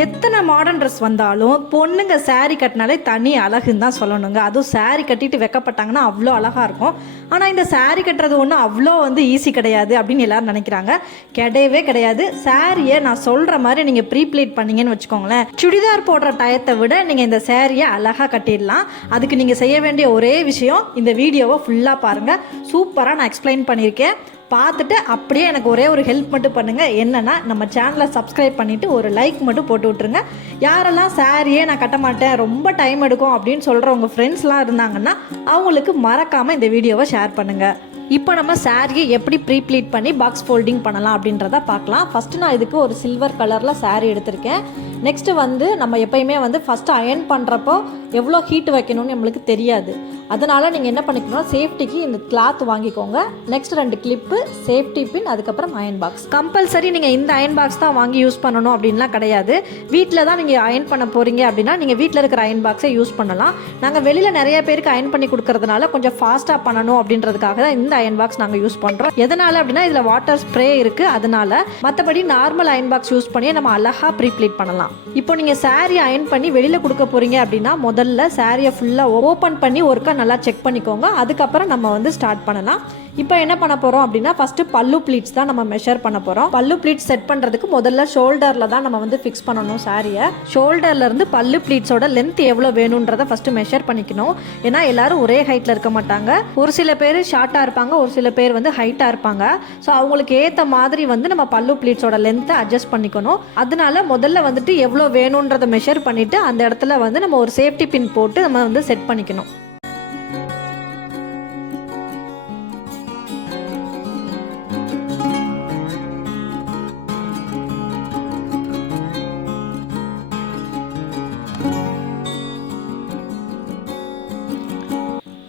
எத்தனை modern dress வந்தாலும் பொண்ணுங்க saree கட்டினாலே தனி அழகுன்னு தான் சொல்லணுங்க. அதுவும் saree கட்டிட்டு வைக்கப்பட்டாங்கன்னா அவ்வளோ அழகாக இருக்கும். ஆனால் இந்த saree கட்டுறது ஒன்றும் அவ்வளோ ஈஸி கிடையாது அப்படின்னு எல்லாரும் நினைக்கிறாங்க. கிடையவே கிடையாது. சாரியை நான் சொல்கிற மாதிரி நீங்கள் ப்ரீப்ளீட் பண்ணீங்கன்னு வச்சுக்கோங்களேன், சுடிதார் போடுற டயத்தை விட நீங்கள் இந்த சாரியை அழகாக கட்டிடலாம். அதுக்கு நீங்கள் செய்ய வேண்டிய ஒரே விஷயம், இந்த வீடியோவை ஃபுல்லாக பாருங்கள். சூப்பராக நான் எக்ஸ்பிளைன் பண்ணியிருக்கேன். பார்த்துட்டு அப்படியே எனக்கு ஒரே ஒரு ஹெல்ப் மட்டும் பண்ணுங்கள். என்னென்னா, நம்ம சேனலை சப்ஸ்கிரைப் பண்ணிவிட்டு ஒரு லைக் மட்டும் போட்டு விட்ருங்க. யாரெல்லாம் சாரியே நான் கட்ட மாட்டேன், ரொம்ப டைம் எடுக்கும் அப்படின்னு சொல்கிற உங்கள் ஃப்ரெண்ட்ஸ்லாம் இருந்தாங்கன்னா அவங்களுக்கு மறக்காமல் இந்த வீடியோவை ஷேர் பண்ணுங்கள். இப்போ நம்ம சாரியை எப்படி ப்ரீப்ளீட் பண்ணி பாக்ஸ் ஃபோல்டிங் பண்ணலாம் அப்படின்றத பார்க்கலாம். ஃபஸ்ட்டு நான் இதுக்கு ஒரு சில்வர் கலரில் சாரீ எடுத்திருக்கேன். நெக்ஸ்ட்டு நம்ம எப்பயுமே ஃபஸ்ட்டு அயர்ன் பண்ணுறப்போ எவ்வளோ ஹீட் வைக்கணும்னு நம்மளுக்கு தெரியாது. அதனால் நீங்கள் என்ன பண்ணிக்கணும், சேஃப்டிக்கு இந்த கிளாத் வாங்கிக்கோங்க. நெக்ஸ்ட் 2 கிளிப்பு, சேஃப்டி பின், அதுக்கப்புறம் அயன் பாக்ஸ். கம்பல்சரி நீங்கள் இந்த அயன் பாக்ஸ் தான் வாங்கி யூஸ் பண்ணணும் அப்படின்லாம் கிடையாது. வீட்டில் தான் நீங்கள் அயன் பண்ண போகிறீங்க அப்படின்னா நீங்கள் வீட்டில் இருக்கிற அயன் பாக்ஸை யூஸ் பண்ணலாம். நாங்கள் வெளியில் நிறைய பேருக்கு அயன் பண்ணி கொடுக்கறதுனால கொஞ்சம் ஃபாஸ்ட்டாக பண்ணணும் அப்படின்றதுக்காக தான் இந்த அயன் பாக்ஸ் நாங்கள் யூஸ் பண்ணுறோம். எதனால் அப்படின்னா இதில் வாட்டர் ஸ்ப்ரே இருக்குது. அதனால மற்றபடி நார்மல் அயன் பாக்ஸ் யூஸ் பண்ணி நம்ம அழகாக ப்ரீப்ளீட் பண்ணலாம். இப்போ நீங்கள் சாரீ அயன் பண்ணி வெளியில் கொடுக்க போகிறீங்க அப்படின்னா முதல்ல சாரியை ஃபுல்லாக ஓப்பன் பண்ணி ஒருக்கா நல்லா செக் பண்ணிக்கோங்க. அதுக்கப்புறம் நம்ம ஸ்டார்ட் பண்ணலாம். இப்போ என்ன பண்ண போகிறோம் அப்படின்னா, ஃபஸ்ட்டு பல்லு ப்ளீட்ஸ் தான் நம்ம மெஷர் பண்ண போகிறோம். பல்லு ப்ளீட்ஸ் செட் பண்ணுறதுக்கு முதல்ல ஷோல்டரில் தான் நம்ம ஃபிக்ஸ் பண்ணணும் சாரியை. ஷோல்டர்லேருந்து பல்லு ப்ளீட்ஸோட லென்த் எவ்வளோ வேணுன்றதை ஃபஸ்ட்டு மெஷர் பண்ணிக்கணும். ஏன்னா எல்லாரும் ஒரே ஹைட்டில் இருக்க மாட்டாங்க. ஒரு சில பேர் ஷார்ட்டாக இருப்பாங்க, ஒரு சில பேர் ஹைட்டாக இருப்பாங்க. ஸோ அவங்களுக்கு ஏற்ற மாதிரி நம்ம பல்லு ப்ளீட்ஸோட லென்த்தை அட்ஜஸ்ட் பண்ணிக்கணும். அதனால முதல்ல எவ்வளோ வேணுன்றதை மெஷர் பண்ணிவிட்டு அந்த இடத்துல நம்ம ஒரு சேஃப்டி பின் போட்டு நம்ம செட் பண்ணிக்கணும்.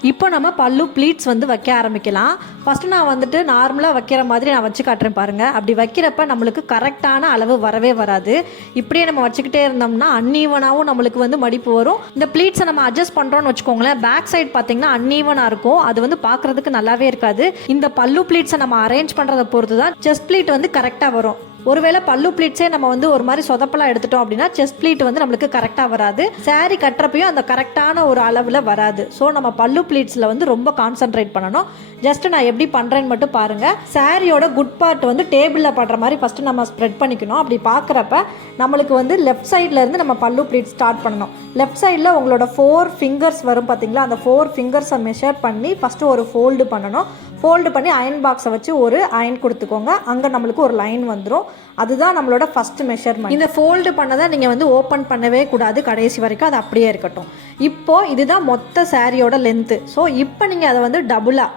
இப்போ நம்ம பல்லு ப்ளீட்ஸ் வைக்க ஆரம்பிக்கலாம். ஃபஸ்ட்டு நான் நார்மலாக வைக்கிற மாதிரி நான் வச்சு காட்டுறேன் பாருங்கள். அப்படி வைக்கிறப்ப நம்மளுக்கு கரெக்டான அளவு வரவே வராது. இப்படியே நம்ம வச்சுக்கிட்டே இருந்தோம்னா அன்ஈவனாகவும் நம்மளுக்கு மடிப்பு வரும். இந்த ப்ளீட்ஸை நம்ம அட்ஜஸ்ட் பண்ணுறோன்னு வச்சுக்கோங்களேன், பேக் சைடு பார்த்தீங்கன்னா அன்ஈவனாக இருக்கும். அது பார்க்குறதுக்கு நல்லாவே இருக்காது. இந்த பல்லு ப்ளீட்ஸை நம்ம அரேஞ்ச் பண்ணுறதை பொறுத்து தான் செஸ்ட் ப்ளீட் கரெக்டாக வரும். ஒருவேளை பல்லு ப்ளீட்ஸே நம்ம ஒரு மாதிரி சொதப்பலாம் எடுத்துட்டோம் அப்படின்னா செஸ்ட் ப்ளீட் நம்மளுக்கு கரெக்டாக வராது. சாரி கட்டுறப்பையும் அந்த கரெக்டான ஒரு அளவில் வராது. ஸோ நம்ம பல்லு ப்ளீட்ஸில் ரொம்ப கான்சென்ட்ரேட் பண்ணணும். ஜஸ்ட் நான் எப்படி பண்ணுறேன்னு மட்டும் பாருங்கள். சாரியோட குட் பார்ட் டேபிளில் படுற மாதிரி ஃபஸ்ட்டு நம்ம ஸ்ப்ரெட் பண்ணிக்கணும். அப்படி பார்க்குறப்ப நம்மளுக்கு லெஃப்ட் சைட்லேருந்து நம்ம பல்லு ப்ளீட் ஸ்டார்ட் பண்ணணும். லெஃப்ட் சைடில் உங்களோட 4 ஃபிங்கர்ஸ் வரும் பார்த்தீங்களா, அந்த 4 ஃபிங்கர்ஸை மெஷர் பண்ணி ஃபஸ்ட்டு ஒரு ஃபோல்டு பண்ணணும். ஃபோல்டு பண்ணி அயன் பாக்ஸை வச்சு ஒரு அயன் கொடுத்துக்கோங்க. அங்கே நம்மளுக்கு ஒரு லைன் வந்துடும். அதுதான் நம்மளோட ஃபஸ்ட்டு மெஷர்மெண்ட். இந்த ஃபோல்டு பண்ணதை நீங்கள் ஓப்பன் பண்ணவே கூடாது கடைசி வரைக்கும், அது அப்படியே இருக்கட்டும். இப்போது இதுதான் மொத்த சாரியோட லென்த்து. ஸோ இப்போ நீங்கள் அதை டபுளாக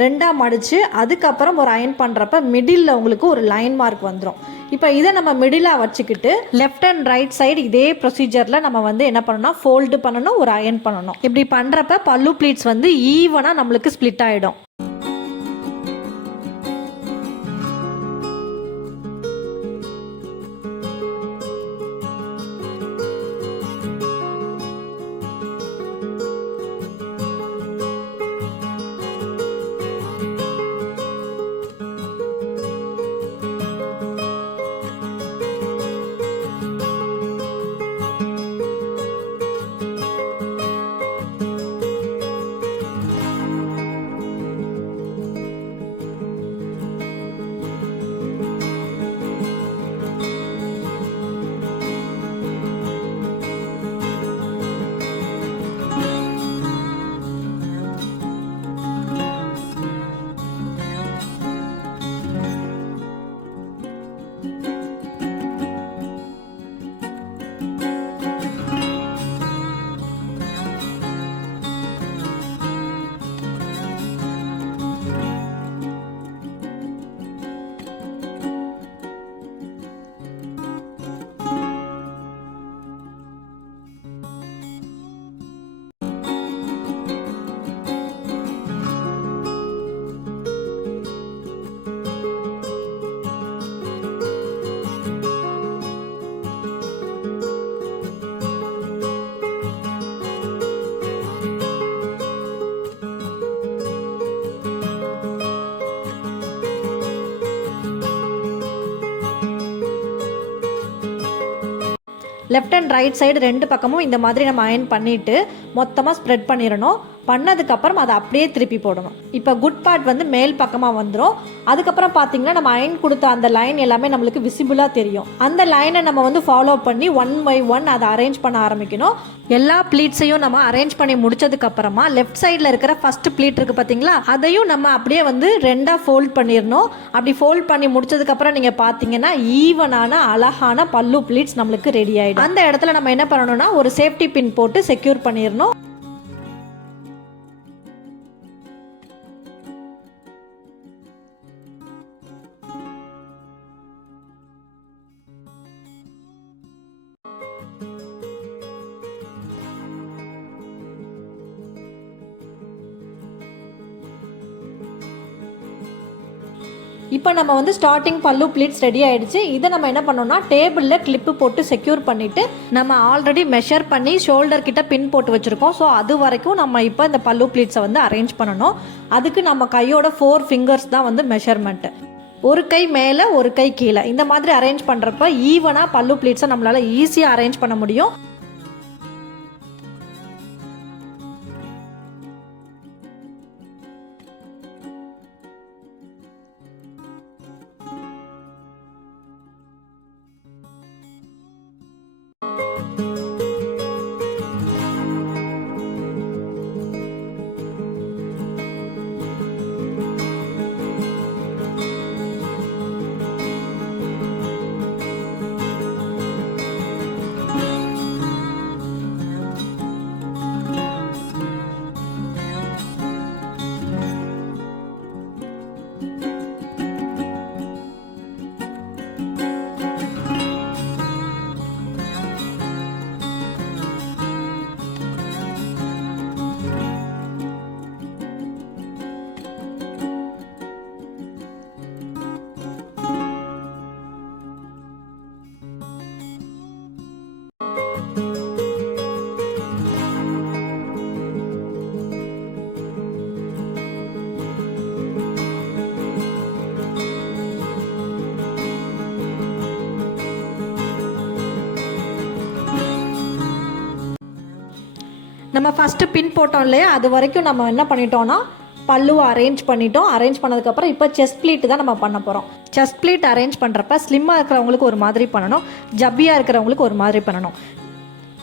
2ஆக மடித்து அதுக்கப்புறம் ஒரு அயன் பண்ணுறப்ப மிடில் உங்களுக்கு ஒரு லைன் மார்க் வந்துடும். இப்போ இதை நம்ம மிடிலாக வச்சுக்கிட்டு லெஃப்ட் அண்ட் ரைட் சைடு இதே ப்ரொசீஜரில் நம்ம என்ன பண்ணணும்னா ஃபோல்டு பண்ணணும், ஒரு அயன் பண்ணணும். இப்படி பண்ணுறப்ப பல்லு ப்ளீட்ஸ் ஈவனாக நம்மளுக்கு ஸ்ப்ளிட் ஆகிடும். லெஃப்ட் அண்ட் ரைட் சைடு 2 பக்கமும் இந்த மாதிரி நம்ம அயன் பண்ணிவிட்டு மொத்தமாக ஸ்ப்ரெட் பண்ணிடணும். பண்ணதுக்கப்புறம் அதை அப்படியே திருப்பி போடணும். இப்போ குட் பார்ட் வந்து மேல் பக்கமாக வந்துடும். அதுக்கப்புறம் பார்த்தீங்கன்னா நம்ம அயன் கொடுத்த அந்த லைன் எல்லாமே நம்மளுக்கு விசிபிளாக தெரியும். அந்த லைனை நம்ம வந்து ஃபாலோ பண்ணி 1 by 1 அதை அரேஞ்ச் பண்ண ஆரம்பிக்கணும். எல்லா ப்ளீட்ஸையும் நம்ம அரேஞ்ச் பண்ணி முடிச்சதுக்கப்புறமா லெஃப்ட் சைடில் இருக்கிற ஃபர்ஸ்ட் ப்ளீட் இருக்குது பார்த்தீங்களா, அதையும் நம்ம அப்படியே வந்து 2ஆக ஃபோல்ட் பண்ணிடணும். அப்படி ஃபோல்ட் பண்ணி முடிச்சதுக்கப்புறம் நீங்கள் பார்த்தீங்கன்னா ஈவனான அழகான பல்லு ப்ளீட்ஸ் நம்மளுக்கு ரெடி ஆகிடும். அந்த இடத்துல நம்ம என்ன பண்ணணும்னா ஒரு சேஃப்டி பின் போட்டு செக்யூர் பண்ணிடணும். இப்போ நம்ம வந்து ஸ்டார்டிங் பல்லு ப்ளீட்ஸ் ரெடி ஆகிடுச்சு. இதை நம்ம என்ன பண்ணோம்னா டேபிளில் கிளிப்பு போட்டு செக்யூர் பண்ணிவிட்டு நம்ம ஆல்ரெடி மெஷர் பண்ணி ஷோல்டர் கிட்ட பின் போட்டு வச்சுருக்கோம். ஸோ அது வரைக்கும் நம்ம இப்போ இந்த பல்லு ப்ளீட்ஸை வந்து அரேஞ்ச் பண்ணணும். அதுக்கு நம்ம கையோட 4 ஃபிங்கர்ஸ் தான் வந்து மெஷர்மெண்ட்டு. ஒரு கை மேலே ஒரு கை கீழே இந்த மாதிரி அரேஞ்ச் பண்ணுறப்ப ஈவனாக பல்லு ப்ளீட்ஸை நம்மளால் ஈஸியாக அரேஞ்ச் பண்ண முடியும். நம்ம ஃபஸ்ட்டு பின் போட்டோம் இல்லையா, அது வரைக்கும் நம்ம என்ன பண்ணிட்டோம்னா பல்லுவை அரேஞ்ச் பண்ணிட்டோம். அரேஞ்ச் பண்ணதுக்கப்புறம் இப்போ செஸ்ட் ப்ளீட்டு தான் நம்ம பண்ண போகிறோம். செஸ்ட் ப்ளீட் அரேஞ்ச் பண்ணுறப்ப ஸ்லிம்மாக இருக்கிறவங்களுக்கு ஒரு மாதிரி பண்ணணும், ஜப்பியாக இருக்கிறவங்களுக்கு ஒரு மாதிரி பண்ணணும்.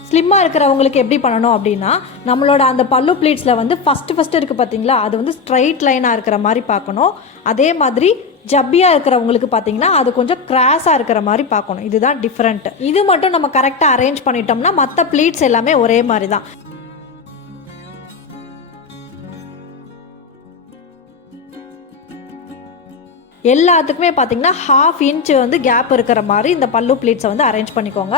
ஸ்லிம்மாக இருக்கிறவங்களுக்கு எப்படி பண்ணணும் அப்படின்னா நம்மளோட அந்த பல்லு ப்ளீட்ஸில் வந்து ஃபஸ்ட்டு இருக்குது பார்த்தீங்களா, அது வந்து ஸ்ட்ரைட் லைனாக இருக்கிற மாதிரி பார்க்கணும். அதே மாதிரி ஜப்பியாக இருக்கிறவங்களுக்கு பார்த்தீங்கன்னா அது கொஞ்சம் கிராஸாக இருக்கிற மாதிரி பார்க்கணும். இதுதான் டிஃப்ரெண்ட். இது மட்டும் நம்ம கரெக்டாக அரேஞ்ச் பண்ணிட்டோம்னா மற்ற ப்ளீட்ஸ் எல்லாமே ஒரே மாதிரி தான். எல்லாத்துக்குமே பார்த்தீங்கன்னா 1/2 இன்ச் வந்து கேப் இருக்கிற மாதிரி இந்த பல்லு ப்ளீட்ஸை வந்து அரேஞ்ச் பண்ணிக்கோங்க.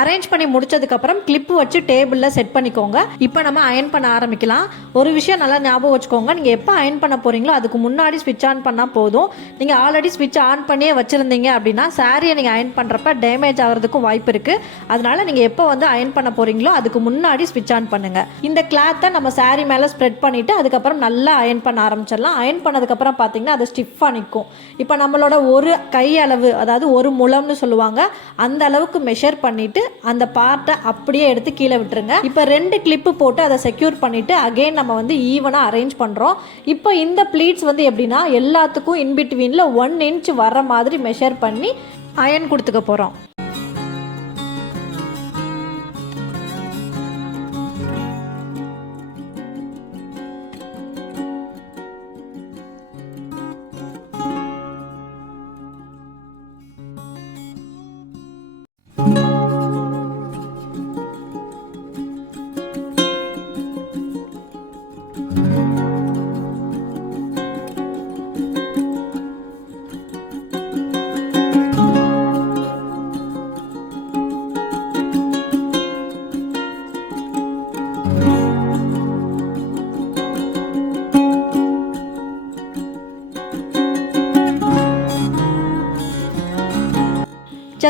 அரேஞ்ச் பண்ணி முடிச்சதுக்கப்புறம் கிளிப்பு வச்சு டேபிளில் செட் பண்ணிக்கோங்க. இப்போ நம்ம அயன் பண்ண ஆரம்பிக்கலாம். ஒரு விஷயம் நல்லா ஞாபகம் வச்சுக்கோங்க, நீங்கள் எப்போ அயன் பண்ண போகிறீங்களோ அதுக்கு முன்னாடி ஸ்விட்ச் ஆன் பண்ணால் போதும். நீங்கள் ஆல்ரெடி ஸ்விட்ச் ஆன் பண்ணியே வச்சுருந்தீங்க அப்படின்னா சாரியை நீங்கள் அயன் பண்ணுறப்ப டேமேஜ் ஆகிறதுக்கும் வாய்ப்பு இருக்குது. அதனால் நீங்கள் எப்போ வந்து அயன் பண்ண போகிறீங்களோ அதுக்கு முன்னாடி ஸ்விட்ச் ஆன் பண்ணுங்கள். இந்த கிளாத்தை நம்ம சாரி மேலே ஸ்ப்ரெட் பண்ணிவிட்டு அதுக்கப்புறம் நல்லா அயன் பண்ண ஆரம்பிச்சிடலாம். அயன் பண்ணதுக்கப்புறம் பார்த்தீங்கன்னா அது ஸ்டிஃபாக நிற்கும். இப்போ நம்மளோட ஒரு கை அளவு, அதாவது ஒரு முழம்னு சொல்லுவாங்க, அந்த அளவுக்கு மெஷர் பண்ணிவிட்டு அந்த பார்ட்டை அப்படியே எடுத்து கீழே விட்டுருங்க. இப்போ 2 கிளிப்பு போட்டு அதை செக்யூர் பண்ணிவிட்டு அகெயின் நம்ம வந்து ஈவனாக அரேஞ்ச் பண்ணுறோம். இப்போ இந்த ப்ளீட்ஸ் வந்து எப்படின்னா எல்லாத்துக்கும் இன்பிட்வீனில் 1 இன்ச் வர மாதிரி மெஷர் பண்ணி அயன் கொடுத்துக்க போகிறோம்.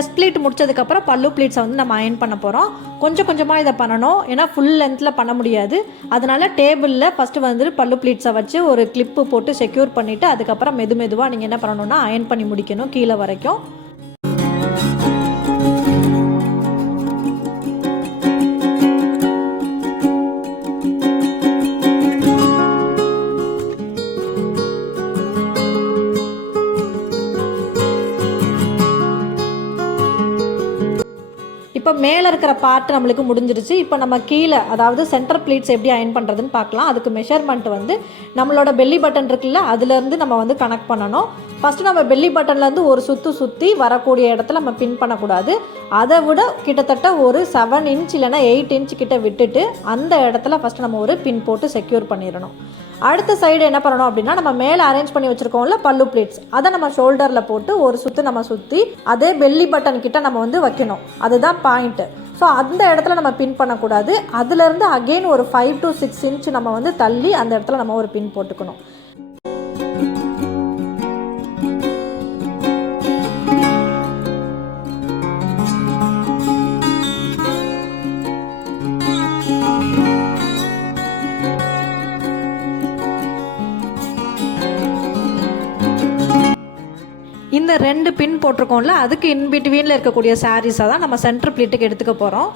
செஸ்ட் ப்ளீட் முடிச்சதுக்கப்புறம் பல்லு ப்ளீட்ஸை வந்து நம்ம அயன் பண்ண போகிறோம். கொஞ்சம் கொஞ்சமாக இதை பண்ணணும், ஏன்னா ஃபுல் லென்த்தில் பண்ண முடியாது. அதனால் டேபிளில் ஃபஸ்ட்டு வந்து பல்லு ப்ளீட்ஸை வச்சு ஒரு கிளிப்பு போட்டு செக்யூர் பண்ணிவிட்டு அதுக்கப்புறம் மெதுவாக நீங்கள் என்ன பண்ணணும்னா அயன் பண்ணி முடிக்கணும் கீழே வரைக்கும். இப்போ மேலே இருக்கிற பார்ட் நம்மளுக்கு முடிஞ்சிருச்சு. இப்போ நம்ம கீழே, அதாவது சென்டர் ப்ளீட்ஸ் எப்படி அயன் பண்ணுறதுன்னு பார்க்கலாம். அதுக்கு மெஷர்மெண்ட் வந்து நம்மளோட பெல்லி பட்டன் இருக்குல்ல, அதுலேருந்து நம்ம வந்து கனெக்ட் பண்ணணும். ஃபஸ்ட்டு நம்ம பெல்லி பட்டன்லேருந்து ஒரு சுற்றி வரக்கூடிய இடத்துல நம்ம பின் பண்ணக்கூடாது. அதை விட கிட்டத்தட்ட ஒரு 7 இன்ச் இல்லைனா 8 இன்ச் கிட்ட விட்டுட்டு அந்த இடத்துல ஃபஸ்ட்டு நம்ம ஒரு பின் போட்டு செக்யூர் பண்ணிடணும். அடுத்த சைடு என்ன பண்ணணும் அப்படின்னா, நம்ம மேலே அரேஞ்ச் பண்ணி வச்சுருக்கோம்ல பல்லு ப்ளீட்ஸ், அதை நம்ம ஷோல்டரில் போட்டு ஒரு சுற்று நம்ம சுற்றி அதே பெல்லி பட்டன் கிட்ட நம்ம வந்து வைக்கணும். அதுதான் பாயிண்ட்டு. ஸோ அந்த இடத்துல நம்ம பின் பண்ணக்கூடாது. அதுலேருந்து அகெயின் ஒரு 5 to 6 இன்ச் நம்ம வந்து தள்ளி அந்த இடத்துல நம்ம ஒரு பின் போட்டுக்கணும். இந்த 2 பின் போட்டிருக்கோம்ல, அதுக்கு இன்பிட்வீனில் இருக்கக்கூடிய சாரீஸை தான் நம்ம சென்டர் ப்ளீட்டுக்கு எடுத்துக்க போகிறோம்.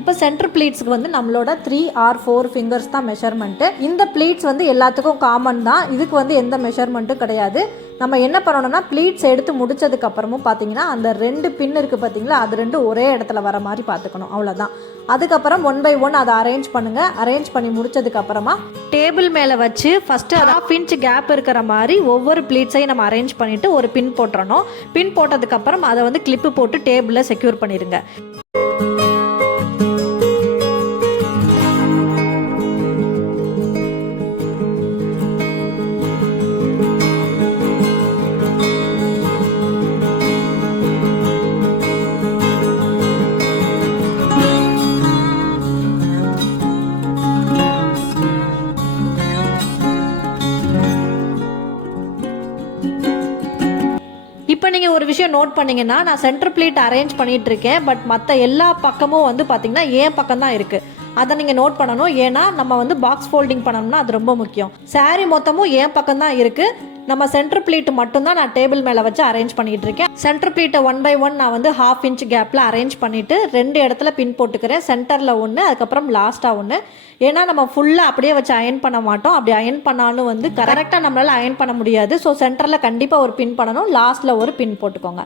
இப்போ சென்டர் ப்ளீட்ஸுக்கு வந்து நம்மளோட 3 or 4 ஃபிங்கர்ஸ் தான் மெஷர்மெண்ட்டு. இந்த ப்ளீட்ஸ் வந்து எல்லாத்துக்கும் காமன் தான், இதுக்கு வந்து எந்த மெஷர்மெண்ட்டும் கிடையாது. நம்ம என்ன பண்ணணும்னா, ப்ளீட்ஸ் எடுத்து முடிச்சதுக்கப்புறமும் பார்த்தீங்கன்னா அந்த 2 பின் இருக்குது பார்த்தீங்களா, அது 2 ஒரே இடத்துல வர மாதிரி பார்த்துக்கணும், அவ்வளோதான். அதுக்கப்புறம் 1 by 1 அதை அரேஞ்ச் பண்ணுங்கள். அரேஞ்ச் பண்ணி முடிச்சதுக்கப்புறமா டேபிள் மேலே வச்சு ஃபஸ்ட்டு அதை 1/2 inch கேப் இருக்கிற மாதிரி ஒவ்வொரு ப்ளீட்ஸையும் நம்ம அரேஞ்ச் பண்ணிவிட்டு ஒரு பின் போட்டுறணும். பின் போட்டதுக்கப்புறம் அதை வந்து கிளிப்பு போட்டு டேபிளில் செக்யூர் பண்ணிடுங்க. இப்போ நீங்கள் ஒரு விஷயம் நோட் பண்ணிங்கன்னா, நான் சென்டர் ப்ளீட் அரேஞ்ச் பண்ணிகிட்டு இருக்கேன், பட் மற்ற எல்லா பக்கமும் வந்து பார்த்திங்கன்னா என் பக்கம் தான் இருக்குது. அதை நீங்கள் நோட் பண்ணணும். ஏன்னா நம்ம வந்து பாக்ஸ் ஃபோல்டிங் பண்ணணும்னா அது ரொம்ப முக்கியம். சாரீ மொத்தமும் என் பக்கம் தான் இருக்குது. நம்ம சென்டர் ப்ளீட் மட்டும்தான் நான் டேபிள் மேலே வச்சு அரேஞ்ச் பண்ணிகிட்டு இருக்கேன். சென்டர் ப்ளீட்டை 1 by 1 நான் வந்து 1/2 inch கேப்பில் அரேஞ்ச் பண்ணிவிட்டு 2 இடத்துல பின் போட்டுக்கிறேன். சென்டரில் 1, அதுக்கப்புறம் லாஸ்ட்டாக 1. ஏன்னா நம்ம ஃபுல்லாக அப்படியே வச்சு அயன் பண்ண மாட்டோம். அப்படி அயன் பண்ணாலும் வந்து கரெக்டாக நம்மளால் அயன் பண்ண முடியாது. ஸோ சென்டரில் கண்டிப்பாக ஒரு பின் பண்ணணும், லாஸ்ட்டில் ஒரு பின் போட்டுக்கோங்க.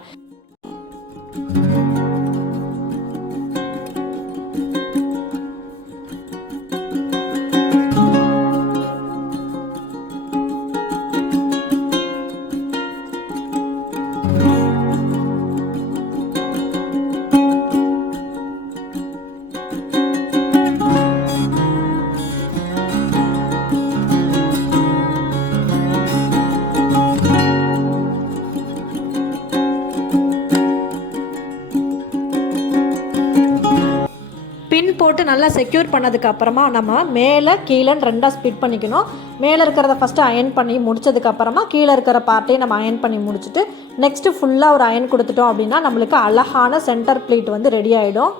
பின் போட்டு நல்லா செக்யூர் பண்ணதுக்கப்புறமா நம்ம மேலே கீழே 2ஆக ஸ்ப்ளிட் பண்ணிக்கணும். மேலே இருக்கிறத ஃபஸ்ட்டு அயன் பண்ணி முடிச்சதுக்கப்புறமா கீழே இருக்கிற பார்ட்டையும் நம்ம அயன் பண்ணி முடிச்சுட்டு நெக்ஸ்ட்டு ஃபுல்லாக ஒரு அயன் கொடுத்துட்டோம் அப்படின்னா நம்மளுக்கு அழகான சென்டர் ப்ளீட் வந்து ரெடி ஆகிடும்.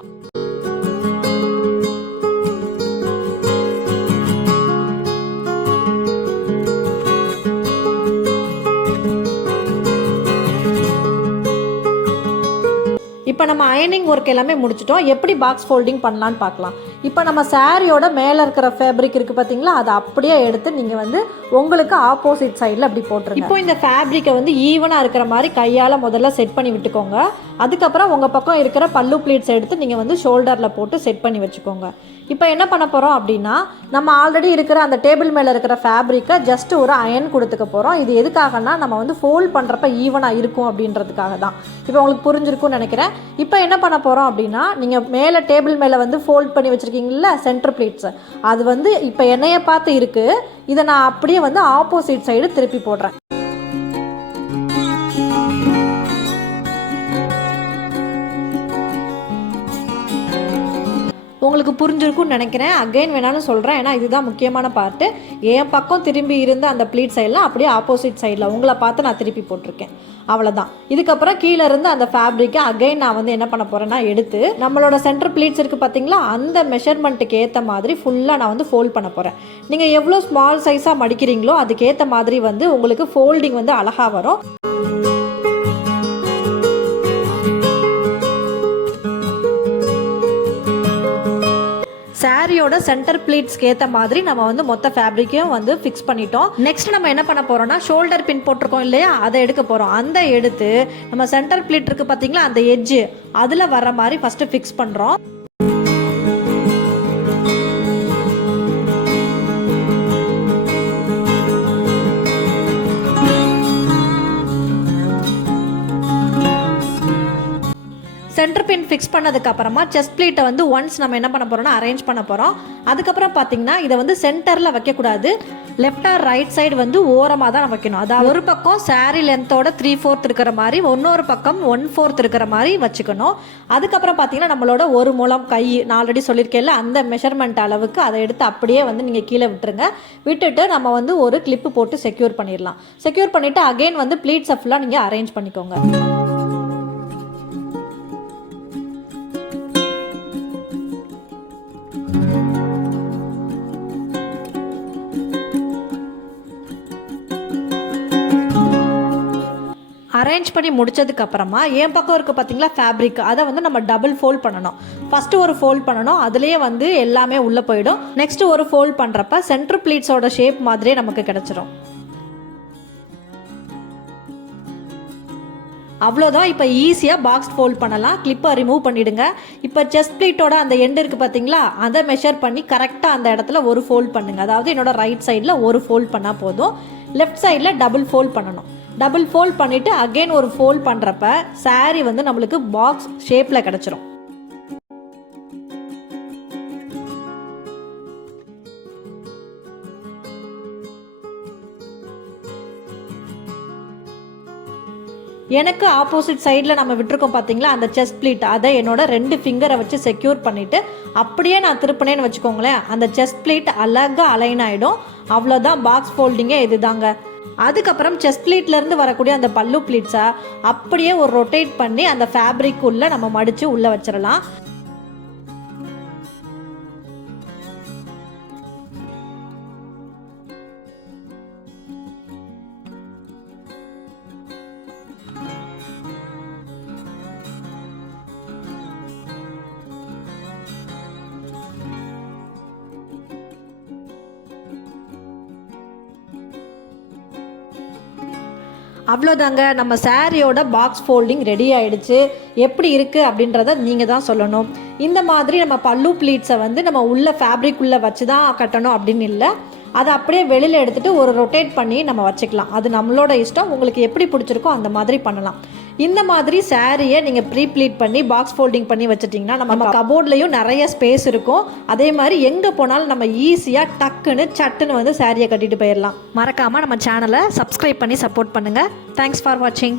இப்போ நம்ம அயனிங் ஒர்க் எல்லாமே முடிச்சிட்டோம். எப்படி பாக்ஸ் ஃபோல்டிங் பண்ணலான்னு பார்க்கலாம். இப்போ நம்ம சாரியோட மேலே இருக்கிற ஃபேப்ரிக் இருக்குது பார்த்தீங்களா, அதை அப்படியே எடுத்து நீங்கள் வந்து உங்களுக்கு ஆப்போசிட் சைடில் அப்படி போட்டுருங்க. இப்போ இந்த ஃபேப்ரிக்கை வந்து ஈவனாக இருக்கிற மாதிரி கையால் முதல்ல செட் பண்ணி விட்டுக்கோங்க. அதுக்கப்புறம் உங்கள் பக்கம் இருக்கிற பல்லு ப்ளீட்ஸ் எடுத்து நீங்கள் வந்து ஷோல்டரில் போட்டு செட் பண்ணி வச்சுக்கோங்க. இப்போ என்ன பண்ண போகிறோம் அப்படின்னா, நம்ம ஆல்ரெடி இருக்கிற அந்த டேபிள் மேலே இருக்கிற ஃபேப்ரிக்கை ஜஸ்ட் ஒரு அயன் கொடுத்துக்க போகிறோம். இது எதுக்காகனா நம்ம வந்து ஃபோல்ட் பண்ணுறப்ப ஈவனாக இருக்கும் அப்படின்றதுக்காக தான். இப்போ உங்களுக்கு புரிஞ்சிருக்கும்னு நினைக்கிறேன். இப்போ என்ன பண்ண போகிறோம் அப்படின்னா, நீங்கள் மேலே டேபிள் மேலே வந்து ஃபோல்ட் பண்ணி வச்சுருக்கீங்களா சென்டர் ப்ளீட்ஸை, அது வந்து இப்போ என்னையை பார்த்து இருக்குது. இதை நான் அப்படியே வந்து ஆப்போசிட் சைடு திருப்பி போடுறேன். உங்களுக்கு புரிஞ்சிருக்கும்னு நினைக்கிறேன். அகைன் வேணாலும் சொல்கிறேன், ஏன்னா இதுதான் முக்கியமான பார்ட்டு. என் பக்கம் திரும்பி இருந்த அந்த ப்ளீட் சைடெலாம் அப்படியே ஆப்போசிட் சைடில் உங்களை பார்த்து நான் திருப்பி போட்டிருக்கேன். அவ்வளோதான். இதுக்கப்புறம் கீழே இருந்து அந்த ஃபேப்ரிக்கை அகைன் நான் வந்து என்ன பண்ண போகிறேன்னா எடுத்து நம்மளோட சென்டர் ப்ளீட்ஸ் இருக்குது பார்த்தீங்களா, அந்த மெஷர்மெண்ட்டுக்கு ஏற்ற மாதிரி ஃபுல்லாக நான் வந்து ஃபோல்ட் பண்ண போகிறேன். நீங்கள் எவ்வளோ ஸ்மால் சைஸாக மடிக்கிறீங்களோ அதுக்கேற்ற மாதிரி வந்து உங்களுக்கு ஃபோல்டிங் வந்து அழகாக வரும். சாரியோட சென்டர் ப்ளீட்ஸ்க்கு ஏற்ற மாதிரி நம்ம வந்து மொத்த ஃபேப்ரிக்கையும் வந்து ஃபிக்ஸ் பண்ணிட்டோம். நெக்ஸ்ட் நம்ம என்ன பண்ண போகிறோம்னா ஷோல்டர் பின் போட்டிருக்கோம் இல்லையா, அதை எடுக்க போகிறோம். அந்த எடுத்து நம்ம சென்டர் ப்ளீட் இருக்குது பார்த்தீங்களா, அந்த எட்ஜு அதில் வர மாதிரி ஃபஸ்ட்டு ஃபிக்ஸ் பண்ணுறோம். சென்டர் பின் ஃபிக்ஸ் பண்ணதுக்கப்புறமா செஸ்ட் ப்ளீட்டை வந்து ஒன்ஸ் நம்ம என்ன பண்ண போகிறோம்னா அரேஞ்ச் பண்ண போகிறோம். அதுக்கப்புறம் பார்த்தீங்கன்னா இதை வந்து சென்டரில் வைக்கக்கூடாது, லெஃப்ட் ஆர் ரைட் சைடு வந்து ஓரமாக தான் வைக்கணும். அதாவது ஒரு பக்கம் சாரீ லென்த்தோட 3/4 இருக்கிற மாதிரி, இன்னொரு பக்கம் 1/4 இருக்கிற மாதிரி வச்சுக்கணும். அதுக்கப்புறம் பார்த்தீங்கன்னா நம்மளோட ஒரு முழம் கை நான் ஆல்ரெடி சொல்லியிருக்கேன்ல, அந்த மெஷர்மெண்ட் அளவுக்கு அதை எடுத்து அப்படியே வந்து நீங்கள் கீழே விட்டுருங்க. விட்டுட்டு நம்ம வந்து ஒரு கிளிப்பு போட்டு செக்யூர் பண்ணிடலாம். செக்யூர் பண்ணிவிட்டு அகெயின் வந்து ப்ளீட்ஸை ஃபுல்லாக நீங்கள் அரேஞ்ச் பண்ணிக்கோங்க. அரேஞ்ச் பண்ணி முடிச்சதுக்கப்புறமா என் பக்கம் இருக்குது பார்த்தீங்களா ஃபேப்ரிக், அதை வந்து நம்ம டபுள் ஃபோல்ட் பண்ணணும். ஃபஸ்ட்டு ஒரு ஃபோல்ட் பண்ணணும், அதுலேயே வந்து எல்லாமே உள்ளே போயிடும். நெக்ஸ்ட்டு ஒரு ஃபோல்ட் பண்ணுறப்ப சென்டர் ப்ளீட்ஸோட ஷேப் மாதிரியே நமக்கு கிடச்சிரும். அவ்வளோதான். இப்போ ஈஸியாக பாக்ஸ் ஃபோல்ட் பண்ணலாம். கிளிப்பை ரிமூவ் பண்ணிவிடுங்க. இப்போ செஸ்ட் ப்ளீட்டோட அந்த எண்டு இருக்குது பார்த்தீங்களா, அதை மெஷர் பண்ணி கரெக்டாக அந்த இடத்துல ஒரு ஃபோல்ட் பண்ணுங்கள். அதாவது என்னோட ரைட் சைடில் ஒரு ஃபோல்ட் பண்ணால் போதும், லெஃப்ட் சைடில் டபுள் ஃபோல்ட் பண்ணணும். டபுள் ஃபோல்ட் பண்ணிவிட்டு அகெயின் ஒரு ஃபோல்ட் பண்ணுறப்ப சாரீ வந்து நம்மளுக்கு பாக்ஸ் ஷேப்பில் கிடச்சிரும். எனக்கு ஆப்போசிட் சைடில் நம்ம விட்டுருக்கோம் பார்த்தீங்களா அந்த செஸ்ட் ப்ளீட், அதை என்னோட 2 ஃபிங்கரை வச்சு செக்யூர் பண்ணிவிட்டு அப்படியே நான் திருப்பினேன்னு வச்சுக்கோங்களேன், அந்த செஸ்ட் ப்ளீட் அழகாக அலைன் ஆகிடும். அவ்வளோதான், பாக்ஸ் ஃபோல்டிங்கே இது தாங்க. அதுக்கப்புறம் செஸ்ட் ப்ளீட்லேருந்து வரக்கூடிய அந்த பல்லு ப்ளீட்ஸை அப்படியே ஒரு ரொட்டேட் பண்ணி அந்த ஃபேப்ரிக் உள்ளே நம்ம மடித்து உள்ளே வச்சிடலாம். அவ்வளோதாங்க, நம்ம சாரியோட பாக்ஸ் ஃபோல்டிங் ரெடி ஆகிடுச்சு. எப்படி இருக்குது அப்படின்றத நீங்கள் தான் சொல்லணும். இந்த மாதிரி நம்ம பல்லு ப்ளீட்ஸை வந்து நம்ம உள்ள ஃபேப்ரிக் உள்ளே வச்சு தான் கட்டணும் அப்படின்னு இல்லை, அதை அப்படியே வெளியில் எடுத்துகிட்டு ஒரு ரொட்டேட் பண்ணி நம்ம வச்சுக்கலாம். அது நம்மளோட இஷ்டம், உங்களுக்கு எப்படி பிடிச்சிருக்கோ அந்த மாதிரி பண்ணலாம். இந்த மாதிரி சாரியை நீங்கள் ப்ரீ ப்ளீட் பண்ணி பாக்ஸ் ஃபோல்டிங் பண்ணி வச்சுட்டிங்கன்னா நம்ம கபோர்ட்லேயும் நிறைய ஸ்பேஸ் இருக்கும். அதே மாதிரி எங்கே போனாலும் நம்ம ஈஸியாக டக்குன்னு சட்டுன்னு வந்து சாரியை கட்டிட்டு போயிடலாம். மறக்காமல் நம்ம சேனலை சப்ஸ்கிரைப் பண்ணி சப்போர்ட் பண்ணுங்கள். தேங்க்ஸ் ஃபார் வாட்சிங்.